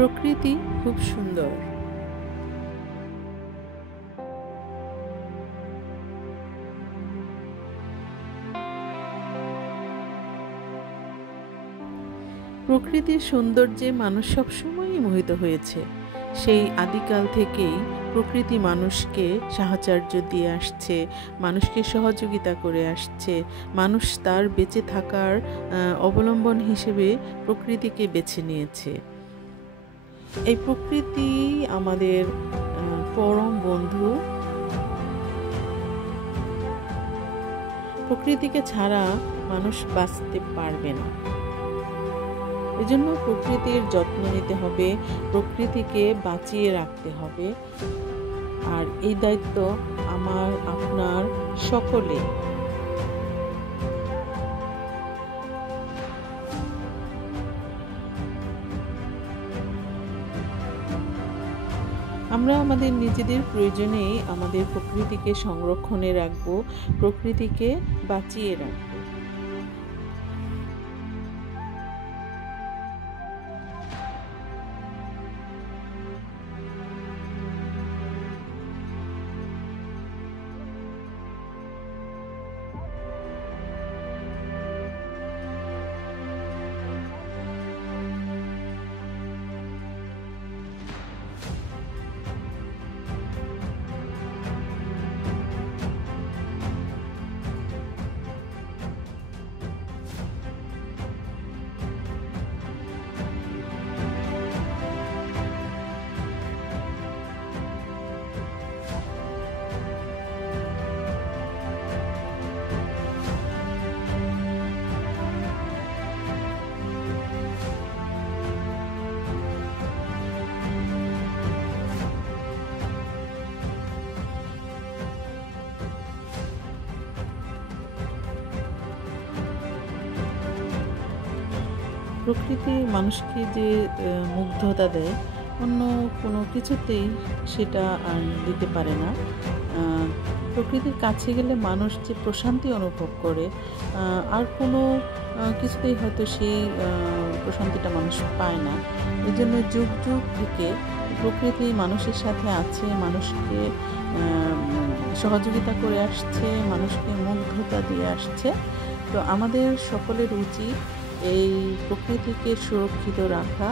প্রকৃতি খুব সুন্দর। প্রকৃতির সৌন্দর্যে মানুষ সবসময়ই মোহিত হয়েছে। সেই আদিকাল থেকেই প্রকৃতি মানুষকে সাহচর্য দিয়ে আসছে, মানুষকে সহযোগিতা করে আসছে। মানুষ তার বেঁচে থাকার অবলম্বন হিসেবে প্রকৃতিকে বেছে নিয়েছে। এই প্রকৃতি আমাদের পরম বন্ধু। প্রকৃতিকে ছাড়া মানুষ বাঁচতে পারবে না। এজন্য প্রকৃতির যত্ন নিতে হবে, প্রকৃতিকে বাঁচিয়ে রাখতে হবে। আর এই দায়িত্ব আমার, আপনার, সকলে। আমরা আমাদের নিজেদের প্রয়োজনে আমাদের প্রকৃতিকে সংরক্ষণে রাখব, প্রকৃতিকে বাঁচিয়ে রাখব। প্রকৃতি মানুষকে যে মুগ্ধতা দেয়, অন্য কোনো কিছুতেই সেটা দিতে পারে না। প্রকৃতির কাছে গেলে মানুষ যে প্রশান্তি অনুভব করে, আর কোনো কিছুতেই হয়তো সেই প্রশান্তিটা মানুষ পায় না। এই জন্য যুগ যুগ থেকে প্রকৃতি মানুষের সাথে আছে, মানুষকে সহযোগিতা করে আসছে, মানুষকে মুগ্ধতা দিয়ে আসছে। তো আমাদের সকলের উচিত এই প্রকৃতিকে সুরক্ষিত রাখা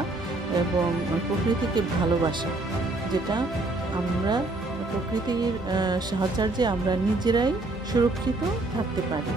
এবং প্রকৃতিকে ভালোবাসা, যেটা আমরা প্রকৃতির সাহায্যে আমরা নিজেরাই সুরক্ষিত থাকতে পারি।